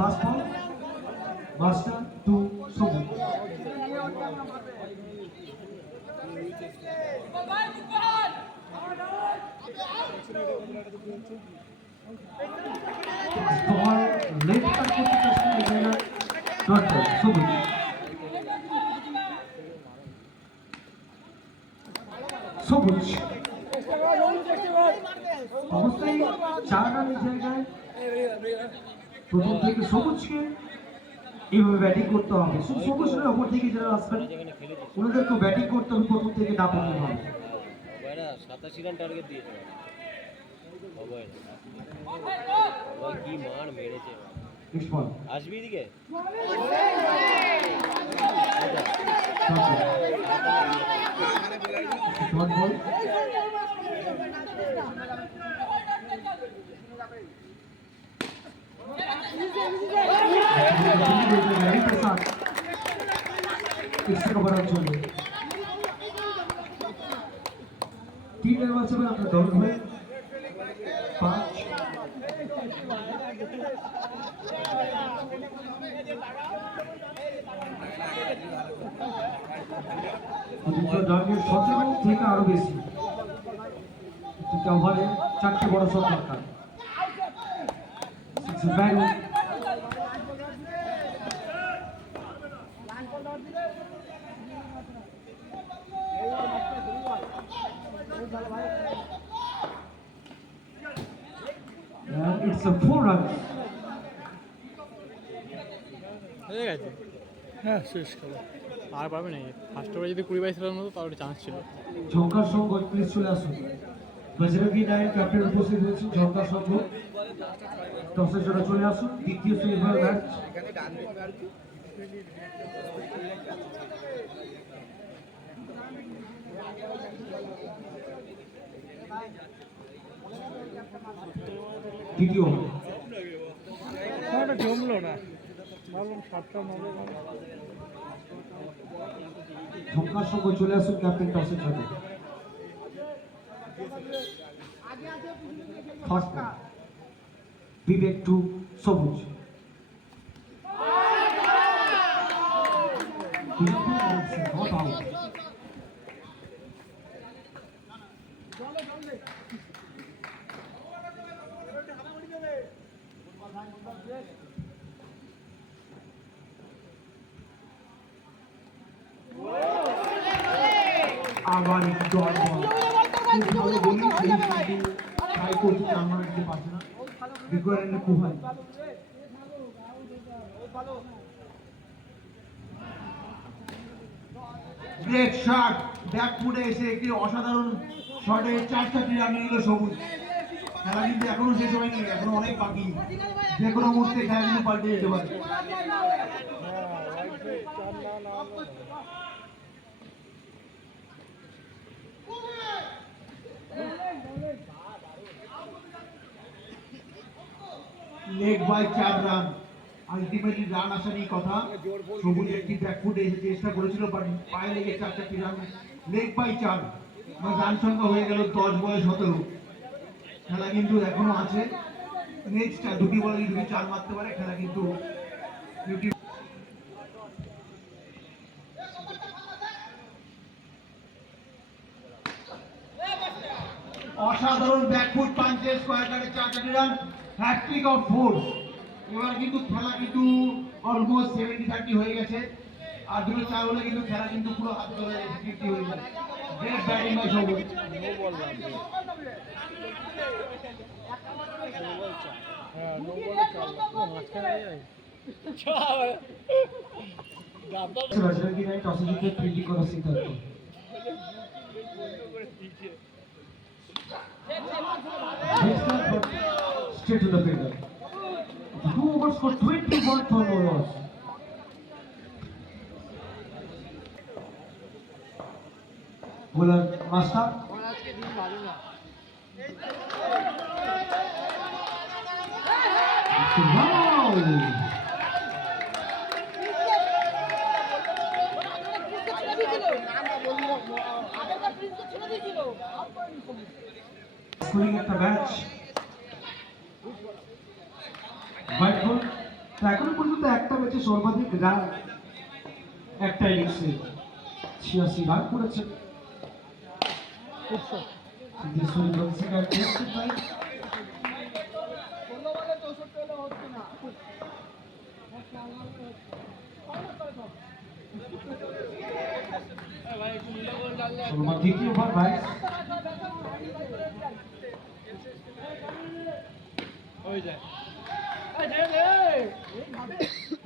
Fast ball, Master to Sobu. Ball late back to Krishna Designer. Not ball, Sobu. সবুজ অবস্থায় 4 রানের জায়গায় প্রথম থেকে সবুজকে এইভাবে ব্যাটিং করতে হবে। শুধু সবুজের ওপর থেকে যারা আসবেন ওনাদেরকে ব্যাটিং করতে হবে, প্রথম থেকে না করতে হবে। 87 রান টার্গেট দিয়েছে কি মার মেরেছে। আসবি এদিকে শর্ট বল इससे खबर चले 3 रन से आपका डाउन हुए 5 17 থেকে আরো বেশি ওভারে 4টে বড় শট দরকার। And it's a 4 runs. হয়ে গেছে, হ্যাঁ শেষ খেলা আর পাবে না। ফার্স্ট ওভারে যদি 20-22 রান হতো তাহলে চান্স ছিল। ঝঙ্কার সঙ্গ প্লিজ চলে আসুন। বজরঙ্গি নায়ক ক্যাপ্টেন উপস্থিত হয়েছে। ঝঙ্কার সঙ্গ টসের জন্য চলে আসুন। দ্বিতীয় সেমিফাইনাল ম্যাচ দ্বিতীয় জমলো না, ভাবলাম 7টা 9 ঝঙ্কার সঙ্গ চলে আসুন ক্যাপ্টেন টসের জন্য। ফার্স্ট বিবেক টু সবুজ। Not out. আবার একটু ডট বল ভালো বলি ট্রাই করতে আমার দিতে পারছে না। বিকোয়ারেন্ট খুব ভালো গ্রেট শট ব্যাক ফুটে এসে একটি অসাধারণ শটে 4টি রান নিল সবুজ। খেলা কিন্তু এখনো শেষ হয়নি, এখনো অনেক বাকি। যে কোনো মুহূর্তে খেলা কিন্তু পাল্টে যেতে পারে। Leg bye 4 run, ultimately run আসারই কথা। সবুজ একটি ব্যাকফুটে এসে চেষ্টা করেছিল, বাট পায়ে লেগে 4টি রান। লেগ বাই 4, রান সংখ্যা হয়ে গেল 10 বলে 17। খেলা কিন্তু এখনো আছে। নেক্সট 2টি বলে যদি 4 মারতে পারে খেলা কিন্তু অসাধারণ ব্যাকফুট পাঞ্চে স্কয়ার কাটে 4টি রান, হ্যাটট্রিক অফ 4। এবার কিন্তু খেলা কিন্তু অলমোস্ট 70-30 হয়ে গেছে। আর দুটো 4 হলে কিন্তু খেলা কিন্তু পুরো হাত ধরে 50 হয়ে যাবে। গ্রেট ব্যাটিং বাই সবুজ। বজরঙ্গি নাইট টসে জিতে ফিল্ডিং করার সিদ্ধান্ত। Straight to the fielder. 2 overs for 21 for no loss. Bowler Master. Wow! Scoring at the match. White ball, তো এখনো পর্যন্ত একটা ম্যাচে সর্বাধিক রান একটা ইনিংসে 86 রান করেছেন সিদ্ধেশ্বরী বংশীকার দ্বিতীয় ওভার 22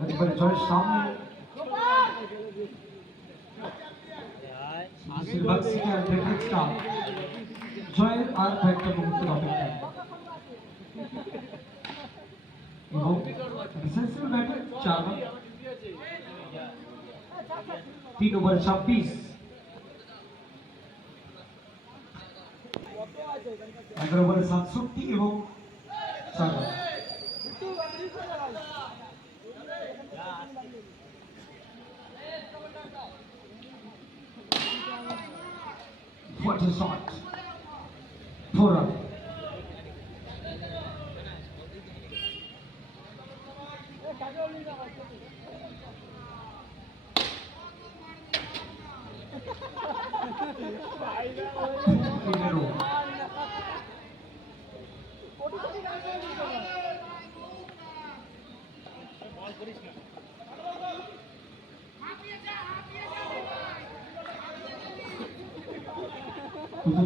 একেবারে জয়ের সামনে বেশিরভাগ সিনিয়র ক্রিকেট স্টাফ জয়ের আর কয়েকটা মুহূর্তের অপেক্ষায় এবং ডিফেন্সিভ ব্যাটে 4 রান 3 ওভারে 26 11 ওভারে 67 এবং 4 run What a shot! 4 run.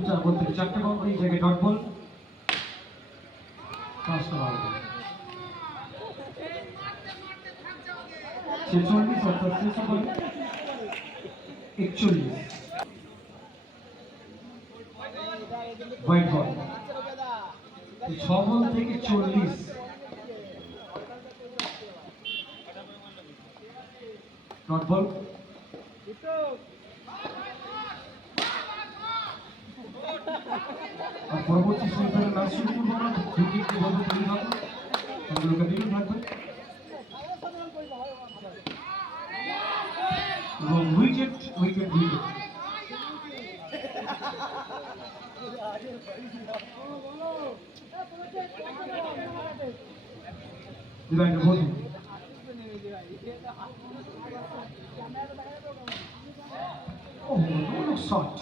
চার বল থেকে 4টে বাউন্ডারি জায়গায় ডট বল 5টা বাউন্ডারি 46 অর্থাৎ শেষ ওভারে 41 হোয়াইট বল 6 বল থেকে 40 ডট বল আর পরবর্তী সময়ে ম্যাচ শুরু করবো আমরা উইকেট কিভাবে তৈরি হবে সেগুলো কন্টিনিউ থাকবে এবং উইকেট উইকেট উইকেট ডিভাইডার বলুন Oh, no shot.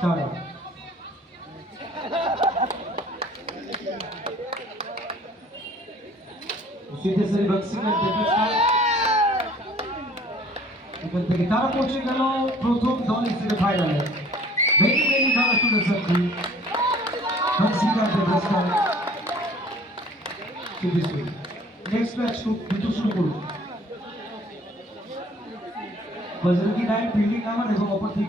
Tara. Siddheshwari বক্সিংয়ের ডিফেন্স এখান থেকে তারা পৌঁছে গেল প্রথম দল হিসেবে ফাইনালে ভেরি ভেরি খেলা শুনেছেন বক্সিংয়ের ডিফেন্স সিদ্ধেশ্বরী নেক্সট ম্যাচ খুব দ্রুত শুরু করুন বজরঙ্গি নাইট ফিল্ডিং নাম্বার এবং অপর দিক